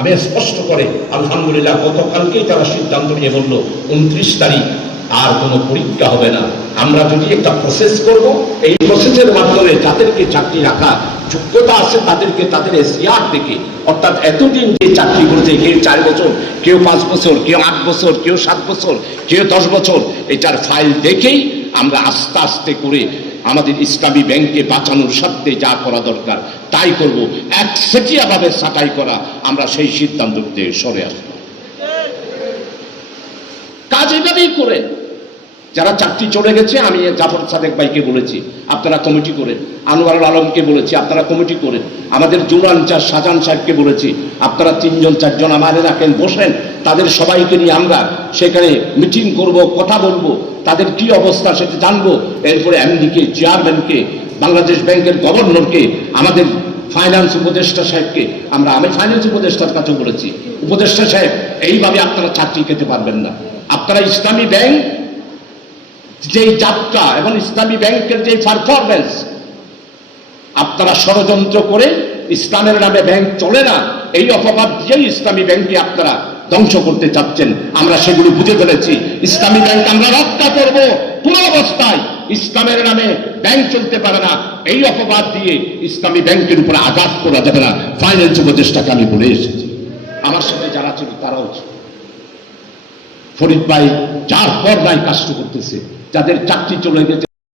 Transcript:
আমি স্পষ্ট করে আলহামদুলিল্লাহ গতকালকেই তারা সিদ্ধান্ত নিয়ে বলল 29 তারিখ আর কোনো পরীক্ষা হবে না। আমরা যদি একটা প্রসেস করব, এই প্রসেসের মাধ্যমে যাদেরকে চাকরি রাখা যোগ্যতা আছে তাদেরকে তাদের এসিআর থেকে, অর্থাৎ এতদিন যে চাকরি করেছে, কেউ 4 বছর, কেউ 5 বছর, কেউ 8 বছর, কেউ 7 বছর, কেউ 10 বছর, এটার ফাইল দেখেই আমরা আস্তে আস্তে করে আমাদের ইসলামী ব্যাংককে বাঁচানোর স্বার্থে যা করা দরকার তাই করব। একচেটিয়াভাবে ছাঁটাই করা, আমরা সেই সিদ্ধান্ত থেকে সরে আসব। কাজ এভাবেই করেন। যারা চাকরি চলে গেছে, আমি জাফর সাদেক ভাইকে বলেছি আপনারা কমিটি করেন, আনোয়ারুল আলমকে বলেছি আপনারা কমিটি করেন, আমাদের জুরান চার শাহজাহান সাহেবকে বলেছি আপনারা 3জন 4জন আমাদের রাখেন, বসেন, তাদের সবাইকে নিয়ে আমরা সেখানে মিটিং করব, কথা বলবো, তাদের কি অবস্থা সেটা জানবো। এরপরে এমডিকে, চেয়ারম্যানকে, বাংলাদেশ ব্যাংকের গভর্নরকে, আমাদের ফাইন্যান্স উপদেষ্টা সাহেবকে, আমি ফাইন্যান্স উপদেষ্টার কাছে বলেছি, উপদেষ্টা সাহেব এইভাবে আপনারা চাকরি খেতে পারবেন না। আপনারা ইসলামী ব্যাংক যে যাত্রা এবং ইসলামী ব্যাংকের যে পারফরমেন্স, আপনারা ষড়যন্ত্র করে ইসলামের নামে ব্যাংক চলে না এই অপবাদ দিয়েই ইসলামী ব্যাংককে আপনারা ধ্বংস করতে চাচ্ছেন। আমরা সেগুলো বুঝে ফেলেছি। ইসলামী ব্যাংক আমরা রক্ষা করব, কোন অবস্থায় ইসলামের নামে ব্যাংক চলতে পারে না এই অপবাদ দিয়ে ইসলামী ব্যাংকের উপরে আঘাত করা যাবে না। ফাইন্যান্স উপদেষ্টাকে আমি বলে এসেছি, আমার সাথে যারা ছিল তারাও ছিল। ফরিদ ভাই যার পর নাই কাজ করতেছে, যাদের চাকরি চলে গেছে